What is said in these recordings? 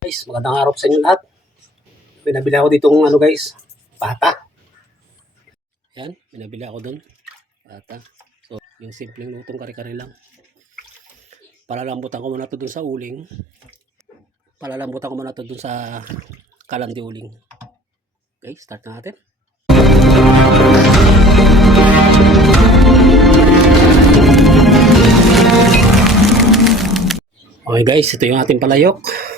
Guys, magandang araw sa inyo lahat. Pinabili ako ditong guys, pata. Yan, pinabili ako doon. Pata. So, yung simpleng lutong kare-kare lang. Palalambutan ko muna ito doon sa uling. Palalambutan ko muna ito doon sa kalandi uling. Okay, start na natin. Okay guys, ito yung ating palayok.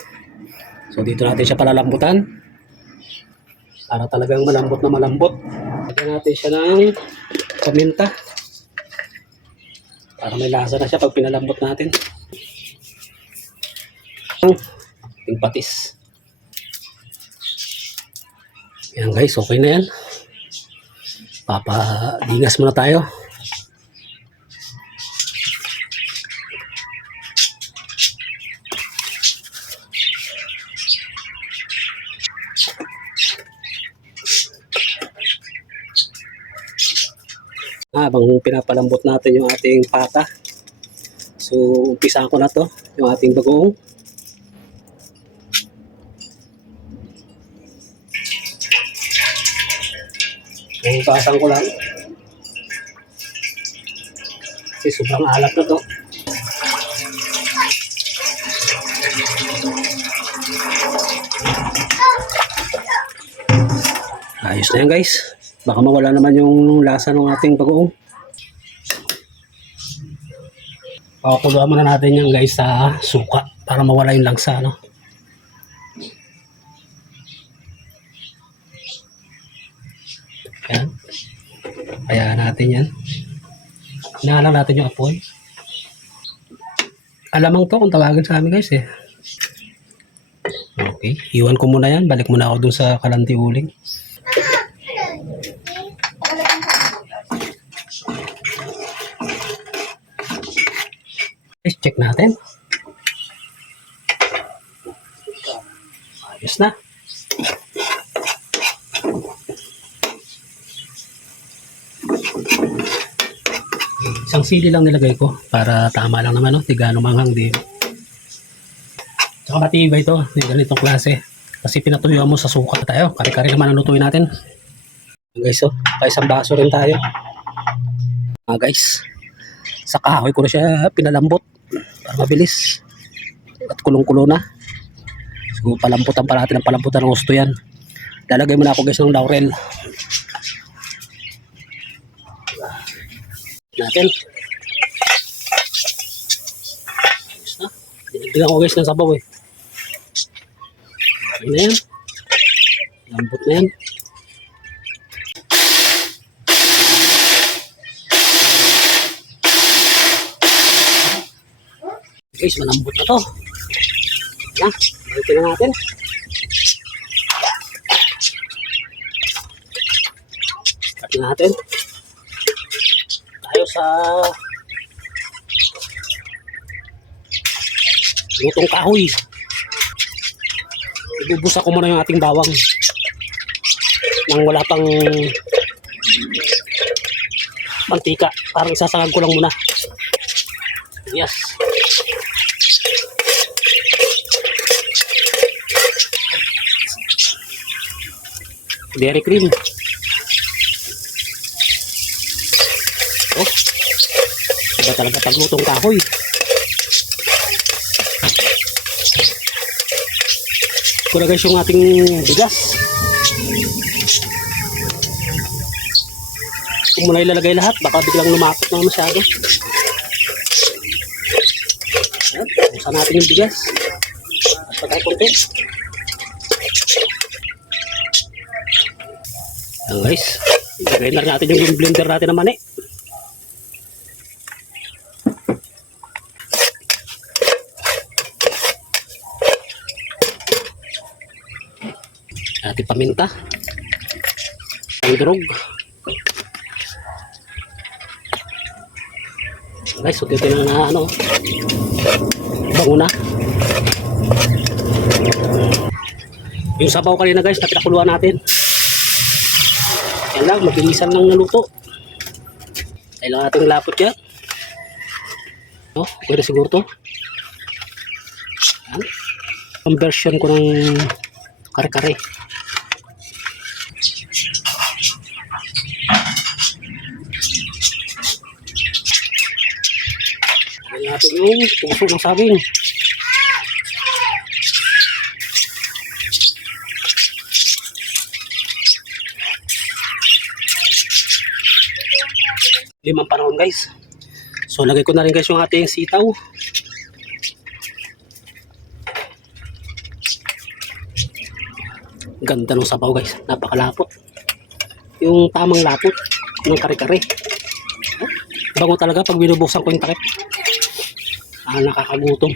So dito natin siya palalambutan para talagang malambot na malambot. Lagyan natin siya ng paminta para may lasa na siya pag pinalambot natin. Ating patis. Yan guys, okay na yan. Papadingas muna tayo. Habang pinapalambot natin yung ating pata, so umpisahan ko na to yung ating bagoong. Hugasan ko lang kasi sobrang alat na to. Ayos na yan guys, baka mawala naman yung lasa ng ating bagoong. Pakukuluan muna natin yan guys sa suka para mawala yung langsa, no? Yan. Kaya natin yan. Hinahalang natin yung apoy. Alamang to kung tawagin sa amin guys eh. Okay, iwan ko muna yan. Balik muna ako dun sa kalanti uling. Let's check natin. Ayos na. Isang sili lang nilagay ko para tama lang naman, no? Tigano manghang din. Tsaka matibay ito, yung ganitong klase. Kasi pinatuyuan mo sa suka tayo. Kare-kare naman ang lutuin natin. Guys, pa isang baso rin tayo. Guys, sa kahoy ko na siya pinalambot para mabilis at kulong-kulo na. So palamputan pa natin, ang palamputan ng gusto yan. Lalagay muna ako guys ng laurel natin. Dinagdagan ko guys ng sabaw eh. Okay na yan, lambot na yan. Guys, malambot na to. Na, balikin na natin. Start na natin. Tayo sa lutong kahoy. Ibubusa ko muna yung ating bawang nang wala pang mantika. Parang isasangag ko lang muna. Yes. Dairy cream. Oh, iba talaga paglutong kahoy. Ito na guys yung ating bigas. Kung muna ilalagay lahat, baka biglang lumakot na masyado. Ayan, busan natin yung bigas. At patay konti. Ayan guys, ilagay na natin yung blender natin na mani. Ating paminta, ang durog. Guys, so dito na bango na yung sabaw kanina guys na pinakuluan natin. Yan lang, mabilisan lang naluto. Kailangan natin lapot yan. Okay na siguro to. Yan. Ang version ko ng kare-kare. Lagyan natin yung puso ng saging. Limang panahon guys. So lagay ko na rin guys yung ating sitaw. Ganda ng sabaw guys. Napakalapot. Yung tamang lapot ng kare-kare. Bango talaga pag binubuksan ko yung takip. Nakakagutom.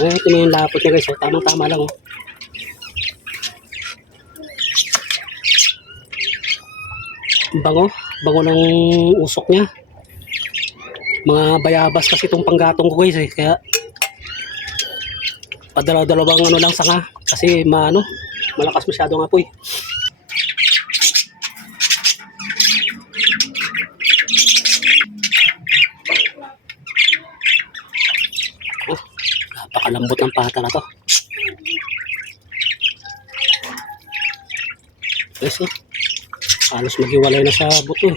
Ito na yung lapot niya guys. So, tamang-tama lang. Bango. Bango ng usok niya. Mga bayabas kasi itong panggatong ko guys kaya padalaw-dalawang ano lang sanga kasi malakas masyado ang apoy. Napakalambot ng pata na to guys. Halos maghiwalay na sa buto.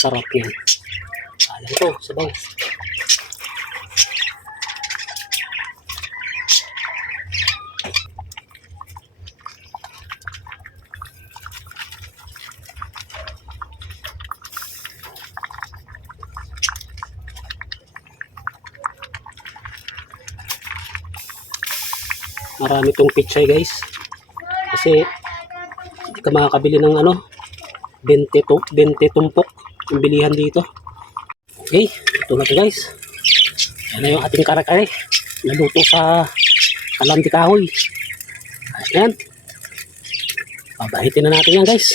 Sarap yan. Alam ko, sabaw. Marami tong pichay guys. Kasi hindi ka makakabili ng 20 tumpok yung bilihan dito. Okay, ito na to guys. Yan na yung ating kare-kare. Naluto sa kalamti kahoy. Ayos na yan. Pabahitin na natin yan guys.